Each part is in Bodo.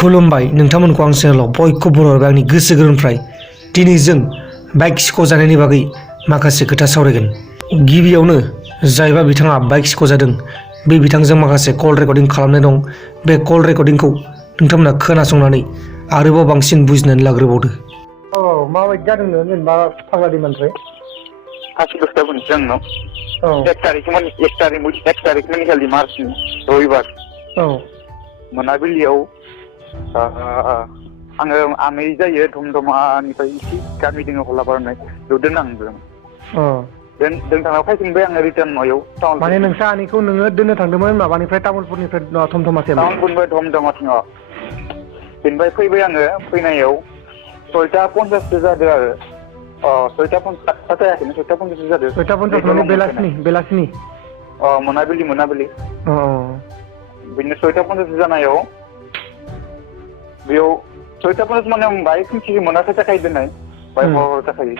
खुलुमबाय नोंथांमोनखौ आं चेनेलाव बयखौबो बरायबाय आंनि गोसो गोरबोनिफ्राय दिनै जों बाइक सिख' जानायनि बागै माखासे खोथा सावरायगोन। गिबियावनो जायबा बिथाङा बाइक सिख' जादों बे बिथांजों माखासे कल रेकर्डिं खालामनाय दं। बे कल रेकर्डिंखौ नोंथांमोना खोनासंनानै आरोबाव बांसिन बुजिनानै लाग्रोबावदो। माबायदि जादोंनो जेनेबा फाग्ला दैमानिफ्राय खासि बस्था बुंनोसै आंनाव एक तारिख मानि खालि मार्चनि रबिबार मोनाबिलियाव आङो आनै जायो धमधमानिफ्राय एसे गामि दङ हलाबार होननाय बेयाव दोनलांदों। दोनथांनायाव फैफिनबाय आङो रिटार्न मायाव टाउन। माने नोंसा आनैखौ नोङो दोननो थांदोंमोन माबानिफ्राय तामुलपुरनिफ्राय धमधमासिम? टाउनपुरनिफ्राय धमधमासिम बेनिफ्राय फैबाय आङो फैनायाव 6:50 जादों आरो 6:50 जायाखैनो 6:50 जादों। 6:50 माने बेलासिनि मोनाबिलि बिदिनो 6:50 जानायाव बेयाव 6:50 माने बाइक मिथिनो मोनाखै थाखाय दोननाय बाइक हर थाखाय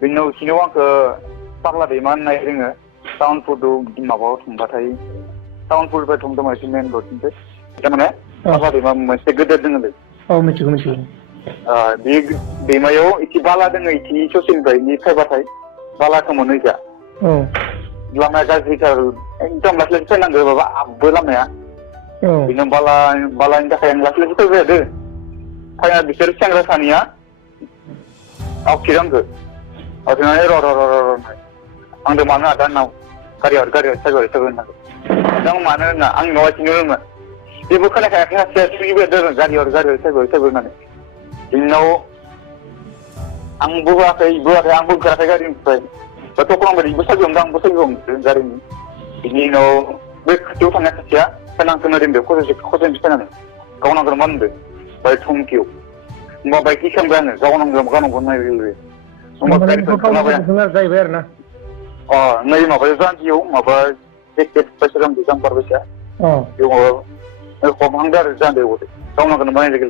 बिनि उनाव सिनाव आंखौ फाग्ला दैमा होननाय दोङो टाउनपुर माबायाव थांबाथाय टाउनपुरनिफ्राय धमधमासिम मेन रडनिफ्राय थारमाने फाग्ला दैमा मोनसे गेदेर दोङोलै। मिथिगौ बे दैमायाव इथि बाला दोङो इथि ससेनिफ्राय फैबाथाय बालाखौ मोनो इजा लामाया गाज्रिथार एकदम लासै लासै फैनांगौ माबा आबबो लामाया बिदिनो बालानि थाखाय आं लासै लासै फैबाय थादों। फैना बिसोर सेंग्रा सानैया आवखिनांगौ आवखिनानै र' आंदो मानो आदा होनना गारियाव साइकेल होननांगौ नों मानो होनना आं न'आव थिनोमोन जेबो खोनाखायाखै हासिया सुगिबाय दों गारियाव साइकेल होननानै बिनि उनाव आं बोआखै आं बोखाराखै गारिनिफ्राय थख्लांबाय इबो साइकेल आंबो साइकेल गारिनि बिनि उनाव बे खाथियाव थानाय खाथिया फैनांखोनो दोनदो खसेनसो फैनानै गावनांगोन मा होनदो बाय थंकियाव होमबा बाइक खालामबाय आङो गावनांगौ नायबाय जाहैबाय आरो ना नै माबायाव जानजियाव माबा जेकेट बायसा जाम्पारबायसा बेयाव हमहांदो आरो जानजियाव गावनांगोन मा नायबाय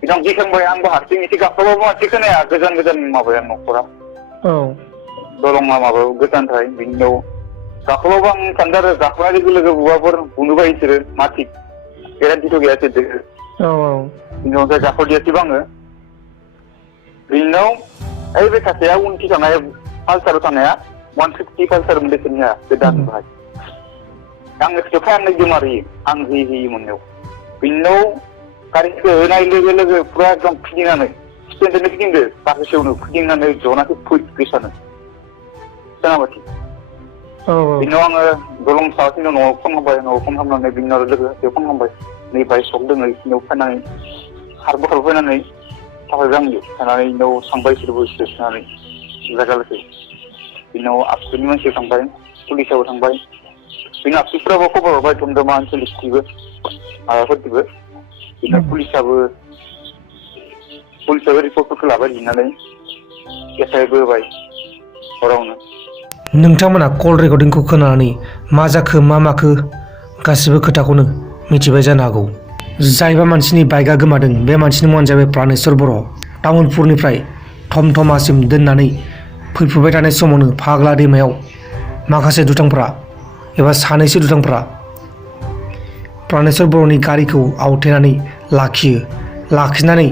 बिथां गिखांबाय आंबो हारसिं एसे गाखोबाबो मानसि खोनाया गोजान माबाया न'खरा दलङा माबायाव गोजानथाय बिनि उनाव गाखोबाबो आं सानदों आरो गाखोनाय लोगो बबाफोर बुनोबाय बिसोरो मा थिग गेरान्टिथ' गैया बिनि उनाव गाखोदियासैबो आङो बिनि उनाव ओइ बे सासेया उनथि थानाय पालसाराव थानाया 150 पालसार बेसेनिया गोदान बाहाय आङो खाथियाव नायदों आरो आं होयो मोननायाव बिनि उनाव गारिखौ होनाय लोगो पुरा एकदम फिदिंनानै स्टेन्डनो फिदिंदो बारसेयावनो फिदिंनानै जनासो गोसानो खोनाबाथि बिनि उनाव आङो दलं सासेनि न'आव फन खालामनानै बिनि उनाव लोगो बेयाव फन खालामबाय नै बाइक सक दङ बिसिनाव फैनानै खारबो फैनानै थाबायबाय आंजों थानानै उनाव थांबाय बिसोरबो थानानै जायगालसै बिनि उनाव आबसुनि मानसिया थांबाय पुलिसाबो थांबाय बिनि आबसुफ्राबो खबर हरबाय धमधमा ओनसोलनिबो माबाफोरखौबो बिदिनो पुलिसाबो रिपर्टफोरखौ लाबाय लिरनानै एसआइबो होबाय हरावनो। नोंथांमोना कल रेकर्डिंखौ खोनानानै मा जाखो मा माखो गासिबो खोथाखौनो मिथिबाय जानो हागौ। जायबा मानसिनि बाइकआ गोमादों बे मानसिनि मुङानो जाबाय प्रानेश्वर बर'। तामुलपुरनिफ्राय धमधमासिम दोननानै फैफुबाय थानाय समावनो फाग्ला दैमायाव माखासे दुथांफ्रा एबा सानैसो दुथांफ्रा प्रानेश्वर बर'नि गारिखौ आवथेनानै लाखिनानै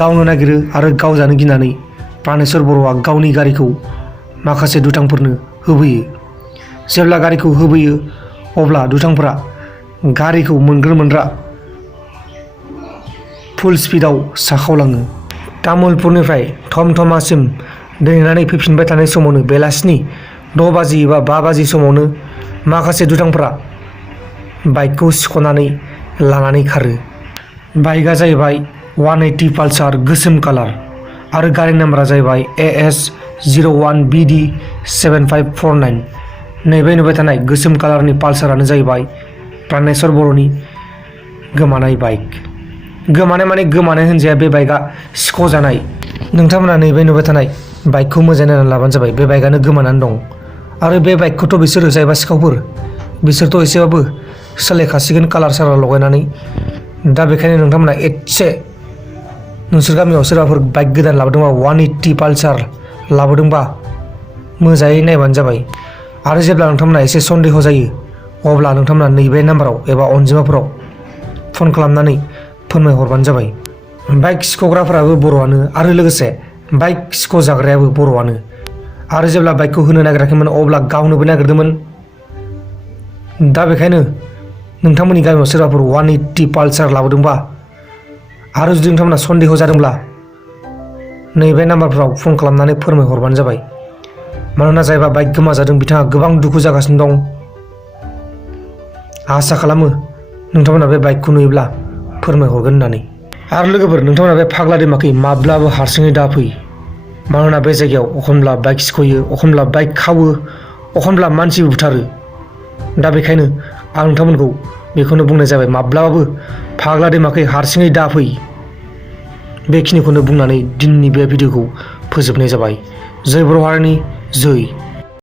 गावनो नागिरो आरो गावजानो गिनानै प्रानेश्वर बर'आ गावनि गारिखौ माखासे दुथांफोरनो होबोयो। जेब्ला गारिखौ होबोयो अब्ला दुथांफोरा गारिखौ मोनग्रा फुल स्पिडाव साखावलाङो। तामुलपुरनिफ्राय धमधमासिम दोनहैनानै फैफिनबाय थानाय समावनो बेलासिनि 6 बाजि एबा 5 बाजि समावनो माखासे दुथांफोरा बाइकखौ सिख'नानै लानानै खारो। बाइकआ जाहैबाय 180 पालसार गोसोम कालार आरो गारि नाम्बारा जाहैबाय AS01BD7549। नैबे नुबाय थानाय गोसोम कालारनि पालसारानो जाहैबाय प्रानेश्वर बर'नि गोमानाय बाइक। गोमानाय होनजाया, बे बाइकआ सिख' जानाय। नोंथांमोना नैबे नुबाय थानाय बाइकखौ मोजाङै नायनानै लाबानो जाबाय। बे बाइकआनो गोमानानै दं आरो बे बाइकखौथ' बिसोरो जायबा सिखावफोर बिसोरथ' एसेबाबो सोलायखासिगोन कालार सालार लगायनानै। दा बेखायनो नोंथांमोना एसे नोंसोर गामियाव सोरबाफोर बाइक गोदान लाबोदोंबा 180 पालसार लाबोदोंबा मोजाङै नायबानो जाबाय। आरो जेब्ला नोंथांमोना एसे सन्देह जायो अब्ला नोंथांमोना नैबे नाम्बाराव एबा अनजिमाफोराव फन खालामनानै फोरमायहरबानो जाबाय। बाइक सिख'ग्राफोराबो बर'आनो आरो लोगोसे बाइक सिख'जाग्रायाबो बर'आनो। आरो जेब्ला बाइकखौ होनो नागिराखैमोन अब्ला गावनोबो नागिरदोंमोन। दा बेखायनो नोंथांमोननि गामियाव सोरबाफोर 180 पालसार लाबोदोंबा आरो जुदि नोंथांमोना सन्देह जादोंब्ला नैबे नाम्बारफ्राव फन खालामनानै फोरमायहरबानो जाबाय। मानोना जायबा बाइक गोमाजादों बिथाङा गोबां दुखु जागासिनो दं। आसा खालामो नोंथांमोना बे बाइकखौ नुयोब्ला फोरमायहरगोन होननानै। आरो लोगोफोर, नोंथांमोना बे फाग्ला दैमाखै माब्लाबो हारसिङै दाफै। मानोना बे जायगायाव एखनब्ला बाइक सिख'यो, एखनब्ला बाइक खावो, एखनब्ला मानसिबो बुथारो। दा बेखायनो आं नोंथांमोनखौ बेखौनो बुंनाय जाबाय, माब्लाबाबो फाग्ला दैमाखै हारसिङै दाफै। बेखिनिखौनो बुंनानै दिनैनि बे भिडिअखौ फोजोबनाय जाबाय। जय बर' हारिनि जय।